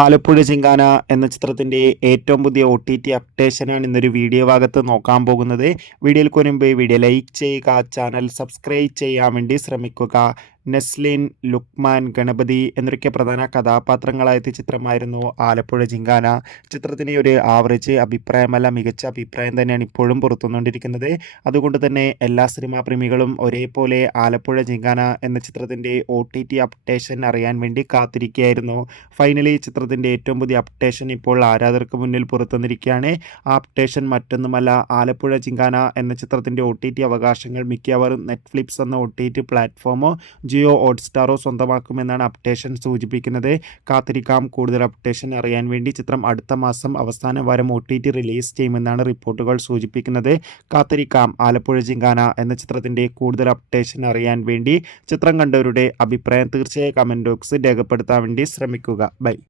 ആലപ്പുഴ ചിങ്കാന എന്ന ചിത്രത്തിൻ്റെ ഏറ്റവും പുതിയ OTT അപ്ഡേഷനാണ് ഇന്നൊരു വീഡിയോ ഭാഗത്ത് നോക്കാൻ പോകുന്നത്. വീഡിയോയിൽ മുൻപ് വീഡിയോ ലൈക്ക് ചെയ്യുക, ചാനൽ സബ്സ്ക്രൈബ് ചെയ്യാൻ വേണ്ടി ശ്രമിക്കുക. നെസ്ലിൻ, ലുക്മാൻ, ഗണപതി എന്നൊക്കെ പ്രധാന കഥാപാത്രങ്ങളായ ചിത്രമായിരുന്നു ആലപ്പുഴ ചിങ്കാന. ചിത്രത്തിന് ഒരു ആവറേജ് അഭിപ്രായമല്ല, മികച്ച അഭിപ്രായം തന്നെയാണ് ഇപ്പോഴും പുറത്തുവന്നുകൊണ്ടിരിക്കുന്നത്. അതുകൊണ്ട് തന്നെ എല്ലാ സിനിമാ പ്രേമികളും ഒരേപോലെ ആലപ്പുഴ ചിങ്കാന എന്ന ചിത്രത്തിൻ്റെ OTT അപ്ഡേഷൻ അറിയാൻ വേണ്ടി കാത്തിരിക്കുകയായിരുന്നു. ഫൈനലി ചിത്രത്തിൻ്റെ ഏറ്റവും പുതിയ അപ്ഡേഷൻ ഇപ്പോൾ ആരാധകർക്ക് മുന്നിൽ പുറത്തുവന്നിരിക്കുകയാണ്. ആ അപ്ഡേഷൻ മറ്റൊന്നുമല്ല, ആലപ്പുഴ ചിങ്കാന എന്ന ചിത്രത്തിൻ്റെ OTT അവകാശങ്ങൾ മിക്കവാറും നെറ്റ്ഫ്ലിക്സ് എന്ന OTT പ്ലാറ്റ്ഫോമോ ജിയോ ഹോട്ട്സ്റ്റാറോ സ്വന്തമാക്കുമെന്നാണ് അപ്ഡേഷൻ സൂചിപ്പിക്കുന്നത്. കാത്തിരിക്കാം. കൂടുതൽ അപ്ഡേഷൻ അറിയാൻ വേണ്ടി ചിത്രം അടുത്ത മാസം അവസാന വാരം OTT റിലീസ് ചെയ്യുമെന്നാണ് റിപ്പോർട്ടുകൾ സൂചിപ്പിക്കുന്നത്. കാത്തിരിക്കാം. ആലപ്പുഴ ചിങ്കാന എന്ന ചിത്രത്തിൻ്റെ കൂടുതൽ അപ്ഡേഷൻ അറിയാൻ വേണ്ടി ചിത്രം കണ്ടവരുടെ അഭിപ്രായം തീർച്ചയായും കമൻറ്റ് ബോക്സിൽ രേഖപ്പെടുത്താൻ വേണ്ടി ശ്രമിക്കുക. ബൈ.